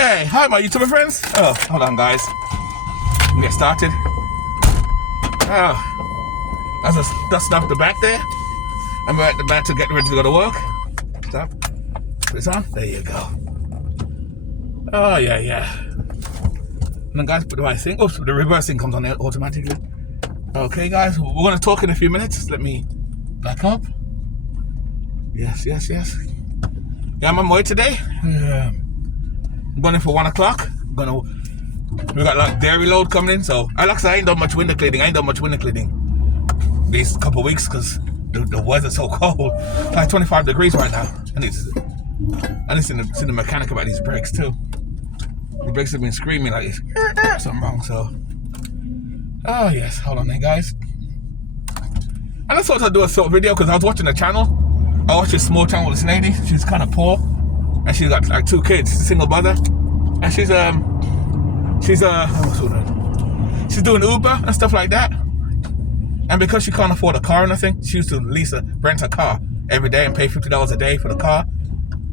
Hey, hi my YouTuber friends. Oh, hold on guys. Get started. Oh, that's just dusting off the back there. I'm at the back to get ready to go to work. Stop. Put this on. There you go. Oh yeah. And then guys, put the right thing. Oops, the reversing comes on there automatically. Okay guys, we're going to talk in a few minutes. Let me back up. Yes. Yeah, I'm on my way today. I'm going in for 1 o'clock. We got like dairy load coming in, so I ain't done much window cleaning. These couple of weeks because the weather's so cold. It's like 25 degrees right now. I need to see the mechanic about these brakes too. The brakes have been screaming like it's something wrong. So, oh yes, hold on there, guys. And I thought I'd do a short video because I was watching a channel. I watched this small channel with this lady. She's kind of poor, and she's got like 2 kids. She's a single mother, and she's doing Uber and stuff like that. And because she can't afford a car or nothing, she used to rent a car every day and pay $50 a day for the car.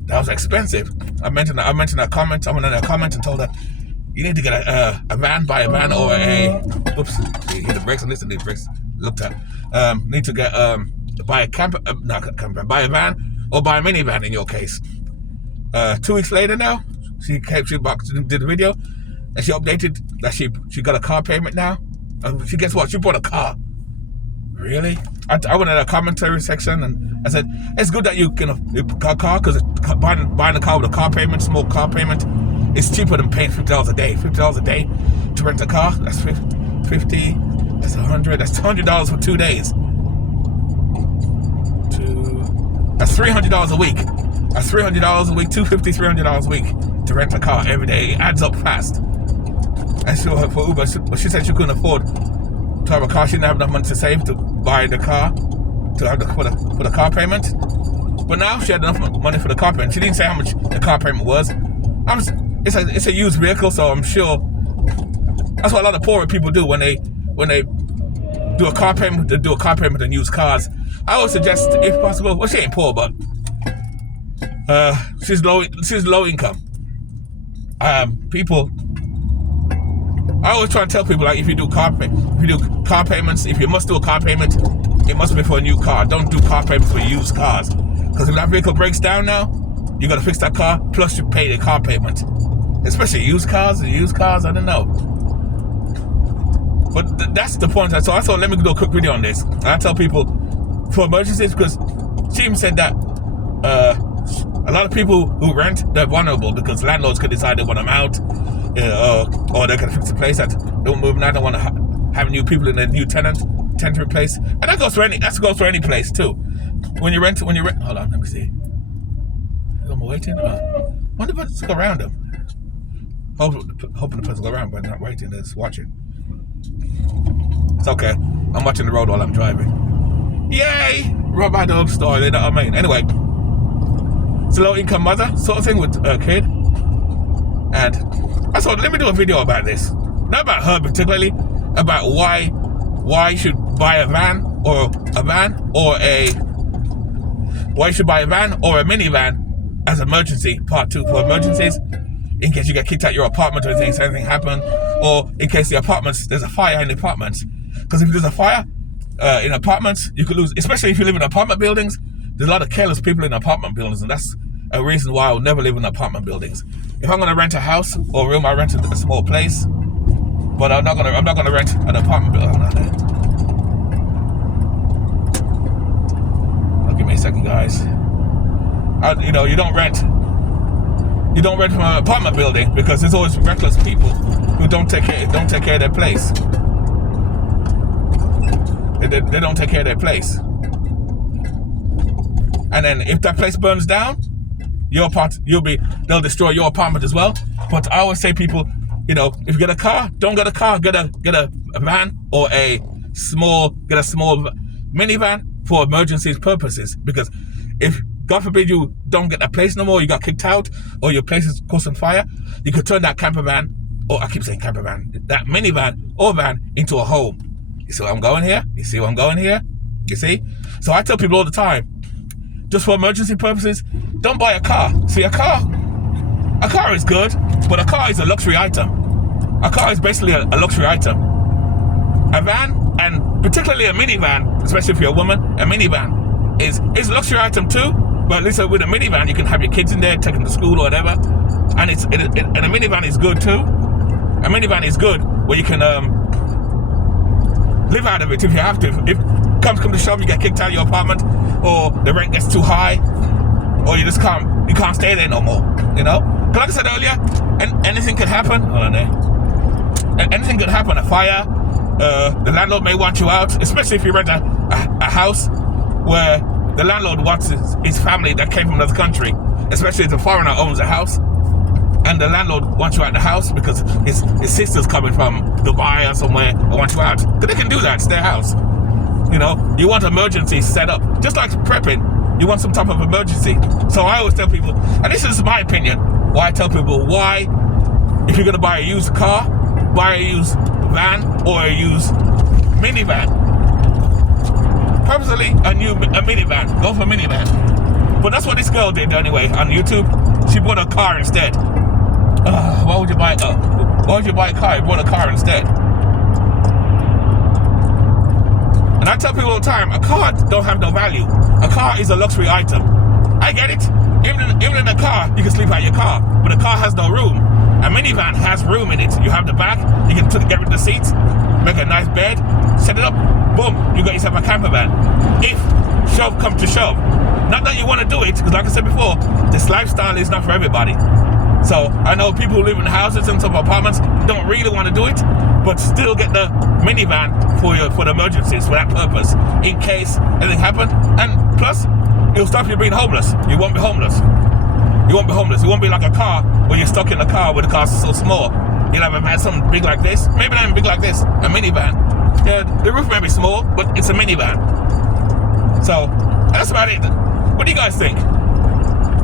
That was expensive. I mentioned a comment. I went in a comment and told her, you need to get buy a van or a. Oops, you hear the brakes and listen to the brakes. Looked at. Need to get buy a buy a van or buy a minivan in your case. 2 weeks later now, she did the video and she updated that she got a car payment now. Guess what? She bought a car. Really? I went in a commentary section and I said, it's good that you can a car because buying a car with a car payment, small car payment, is cheaper than paying $50 a day. $50 a day to rent a car, that's 50, that's 100, that's $200 for 2 days. That's $300 a week. That's $300 a week, $250, $300 a week to rent a car every day. It adds up fast. And so for Uber, she said she couldn't afford to have a car. She didn't have enough money to save to buy the car, to have for the car payment. But now she had enough money for the car payment. She didn't say how much the car payment was. It's a used vehicle, so I'm sure that's what a lot of poorer people do when they do a car payment. They do a car payment on used cars. I would suggest, if possible, well, she ain't poor, but she's low income. People. I always try to tell people, like, if you do car payments, if you must do a car payment, it must be for a new car. Don't do car payments for used cars, because if that vehicle breaks down now, you got to fix that car plus you pay the car payment. Especially used cars. I don't know. But that's the point. So I thought, let me do a quick video on this. I tell people for emergencies, because she even said that a lot of people who rent, they're vulnerable because landlords could decide they want them out, or they can fix the place that don't move. Now they want to have new people in a new tenantry place, and that goes for any place too. When you rent. Hold on, let me see. Am I waiting? Wonder if it's go around them. Hoping the person go around, but not waiting. They're just watching. It's okay. I'm watching the road while I'm driving. Yay! Right by the old store. You know what I mean? Anyway, it's a low-income mother sort of thing with a kid, and I thought, let me do a video about this. Not about her particularly, about why you should buy a van or a minivan as emergency part 2 for emergencies, in case you get kicked out your apartment or anything happen, or in case there's a fire in the apartments. Because if there's a fire in apartments, you could lose, especially if you live in apartment buildings. There's a lot of careless people in apartment buildings, and that's a reason why I'll never live in apartment buildings. If I'm going to rent a house or a room, I rent a small place, but I'm not going to rent an apartment building. Give me a second, guys. You don't rent from an apartment building because there's always reckless people who don't take care of their place. They don't take care of their place. And then if that place burns down, they'll destroy your apartment as well. But I always say, people, if you get a car, don't get a car, get a van or a small minivan for emergencies purposes. Because if, God forbid, you don't get that place no more, you got kicked out, or your place is caught on fire, you could turn that campervan, or I keep saying campervan, that minivan or van into a home. You see where I'm going here? You see? So I tell people all the time, just for emergency purposes, don't buy a car. See, a car, A car is good, but a car is a luxury item. A car is basically a luxury item. A van, and particularly a minivan, especially if you're a woman, a minivan is a luxury item too. But at least with a minivan, you can have your kids in there, take them to school or whatever. And and a minivan is good too. A minivan is good where you can live out of it if you have to. If come to shove, you get kicked out of your apartment, or the rent gets too high, or you can't stay there no more. You know, but like I said earlier, anything could happen. Hold on there. Anything could happen. A fire. The landlord may want you out, especially if you rent a house where the landlord wants his family that came from another country, especially if the foreigner owns a house, and the landlord wants you out of the house because his sister's coming from Dubai or somewhere and wants you out. Because they can do that, it's their house. You know, you want emergency set up. Just like prepping, you want some type of emergency. So I always tell people, and this is my opinion, why I tell people why, if you're going to buy a used car, buy a used van or a used minivan. Purposely a minivan. Go for a minivan. But that's what this girl did anyway on YouTube. She bought a car instead. Why would you buy a car? You bought a car instead. And I tell people all the time, a car don't have no value. A car is a luxury item. I get it. Even in a car, you can sleep out your car, but a car has no room. A minivan has room in it. You have the back, you can get rid of the seats, make a nice bed, set it up, boom, you got yourself a camper van. If shove comes to shove. Not that you want to do it, because like I said before, this lifestyle is not for everybody. So I know people who live in houses and some apartments don't really want to do it, but still get the minivan for the emergencies, for that purpose, in case anything happens. And plus, it'll stop you being homeless. You won't be homeless. You won't be homeless. It won't be like a car where you're stuck in a car where the car's so small. You'll have a van, something big like this. Maybe not even big like this. A minivan. Yeah, the roof may be small, but it's a minivan. So, that's about it. What do you guys think?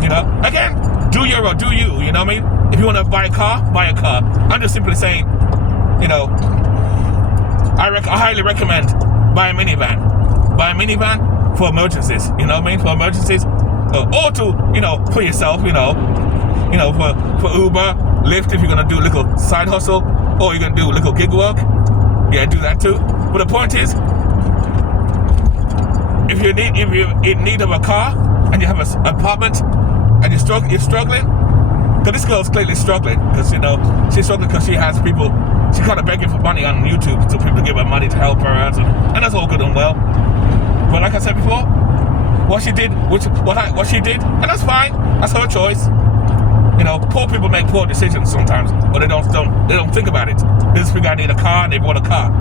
You know, again, do you, you know what I mean? If you want to buy a car, buy a car. I'm just simply saying, you know, I highly recommend buy a minivan. Buy a minivan for emergencies, you know what I mean? For emergencies. Or to, you know, for yourself, for Uber, Lyft, if you're going to do a little side hustle, or you're going to do a little gig work. Yeah, do that too. But the point is, if you're in need of a car, and you have an apartment, and you're struggling, because this girl's clearly struggling, because, you know, she's struggling because she has people, she's kind of begging for money on YouTube, so people give her money to help her out, and that's all good and well. But like I said before, what she did, and that's fine. That's her choice. You know, poor people make poor decisions sometimes, or they don't think about it. They just figure I need a car, and they bought a car.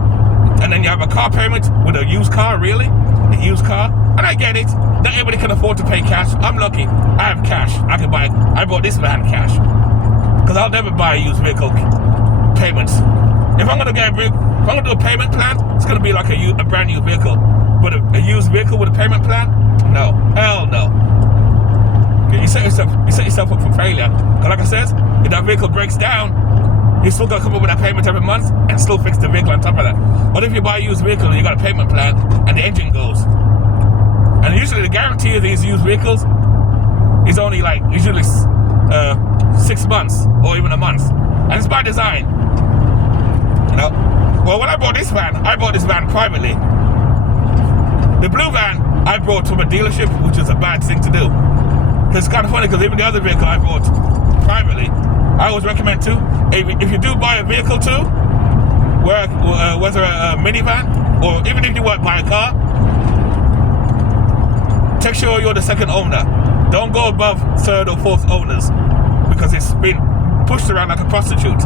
And then you have a car payment with a used car, really? A used car? And I get it. Not everybody can afford to pay cash. I'm lucky. I have cash. I bought this van cash. Because I'll never buy a used vehicle payments. If I'm gonna do a payment plan, it's gonna be like a brand new vehicle. But a used vehicle with a payment plan? No. Hell no. You set yourself up for failure. Because like I said, if that vehicle breaks down, you still got to come up with that payment every month and still fix the vehicle on top of that. But if you buy a used vehicle and you got a payment plan and the engine goes, and usually the guarantee of these used vehicles is only like usually 6 months or even a month, and it's by design. You know. Well, when I bought this van privately. The blue van I bought from a dealership, which is a bad thing to do. It's kind of funny because even the other vehicle I bought privately, I always recommend too, if you do buy a vehicle too, whether a minivan or even if you want to buy a car, make sure you're the second owner. Don't go above third or fourth owners because it's been pushed around like a prostitute.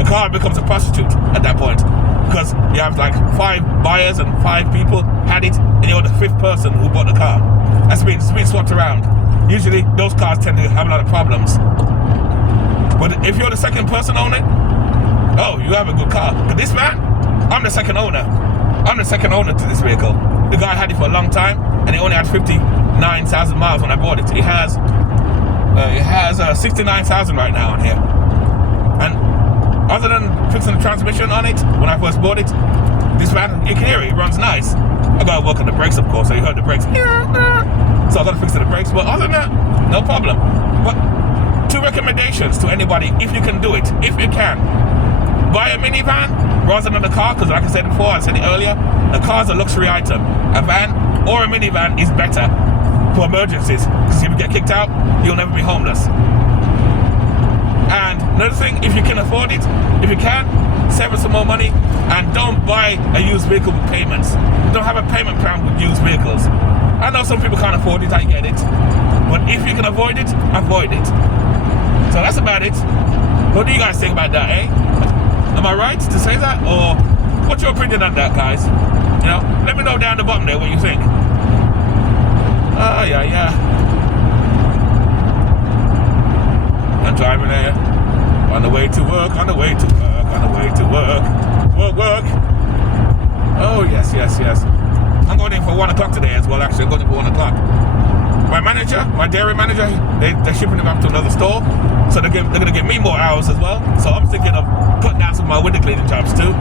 A car becomes a prostitute at that point because you have like 5 buyers and 5 people had it, and you're the 5th person who bought the car. It's been swapped around. Usually those cars tend to have a lot of problems. But if you're the second person owning it, oh, you have a good car. But this van, I'm the second owner. I'm the second owner to this vehicle. The guy had it for a long time, and he only had 59,000 miles when I bought it. It has 69,000 right now on here. And other than fixing the transmission on it, when I first bought it, this van, you can hear it runs nice. I gotta work on the brakes, of course, so you heard the brakes. So I gotta fix the brakes, but other than that, no problem. But 2 recommendations to anybody, if you can do it, if you can. Buy a minivan rather than a car, because like I said before, I said it earlier, the car's a luxury item. A van or a minivan is better for emergencies, because if you get kicked out, you'll never be homeless. And another thing, if you can afford it, if you can, save us some more money, and don't buy a used vehicle with payments. Don't have a payment plan with used vehicles. I know some people can't afford it, I get it. But if you can avoid it, avoid it. So that's about it. What do you guys think about that, eh? Am I right to say that? Or what's your opinion on that, guys? You know, let me know down the bottom there what you think. Oh, yeah. I'm driving there. On the way to work, on the way to work, on the way to work. Work. Oh, yes. I'm going in for 1 o'clock today as well, actually. I'm going in for 1 o'clock. My manager, my dairy manager, they're shipping him up to another store. So they're going to give me more hours as well. So I'm thinking of cutting down some of my window cleaning jobs too.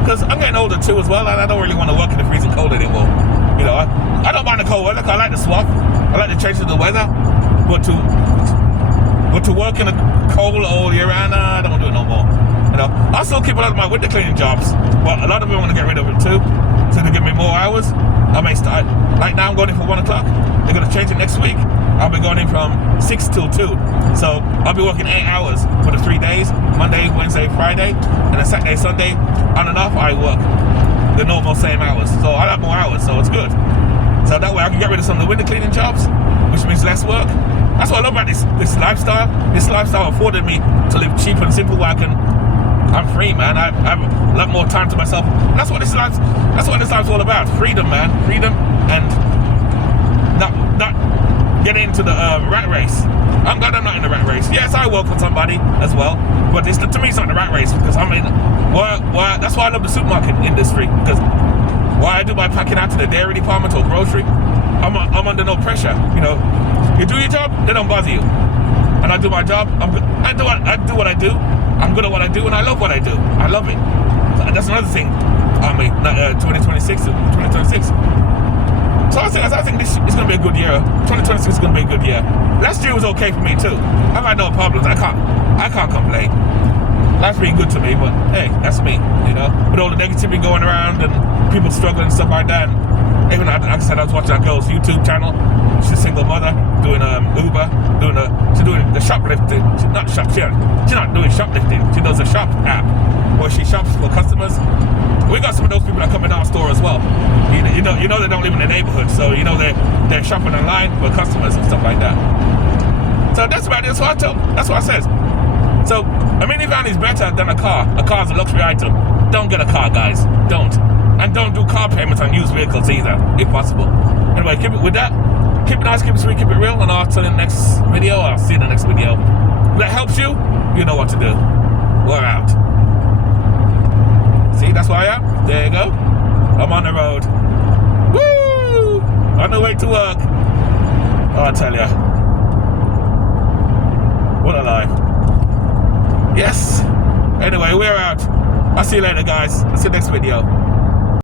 Because I'm getting older too as well, and I don't really want to work in the freezing cold anymore. You know, I don't mind the cold weather, I like the swap. I like the change of the weather. But to work in the cold all year round, I don't want to do it no more. You know, I still keep a lot of my window cleaning jobs, but a lot of them want to get rid of it too. So they give me more hours. I may start, like now I'm going in for 1 o'clock. They're going to change it next week. I'll be going in from 6 till 2. So I'll be working 8 hours for the 3 days, Monday, Wednesday, Friday, and then Saturday, Sunday, on and off, I work the normal same hours. So I'll have more hours, so it's good. So that way I can get rid of some of the window cleaning jobs, which means less work. That's what I love about this lifestyle. This lifestyle afforded me to live cheap and simple where I'm free, man. I have a lot more time to myself. And that's what this life's all about. Freedom, man. Freedom, and not getting into the rat race. I'm glad I'm not in the rat race. Yes, I work for somebody as well, but to me it's not the rat race, because I'm in. That's why I love the supermarket industry, because while I do my packing out to the dairy department or grocery, I'm under no pressure. You know, you do your job, they don't bother you, and I do my job. I do what I do. I'm good at what I do, and I love what I do. I love it. So that's another thing. 2026. So I think this is going to be a good year. 2026 is going to be a good year. Last year was okay for me too. I've had no problems. I can't complain. Life's been good to me, but hey, that's me. You know, with all the negativity going around and people struggling and stuff like that. And even like I said, I was watching that girl's YouTube channel. She's a single mother doing Uber, she's doing the shoplifting. She's not doing shoplifting. She does a shop app where she shops for customers. We got some of those people that come in our store as well. You know they don't live in the neighborhood, so you know they're shopping online for customers and stuff like that. So that's about it. That's what I says. So a minivan is better than a car. A car is a luxury item. Don't get a car, guys. Don't. And don't do car payments on used vehicles either, if possible. Anyway, keep it with that. Keep it nice, keep it sweet, keep it real, and I'll tell you in the next video. I'll see you in the next video. If that helps you, you know what to do. We're out. See, that's where I am. There you go. I'm on the road. Woo! On the way to work. Oh, I tell ya. What a life. Yes. Anyway, we're out. I'll see you later, guys. I'll see you next video.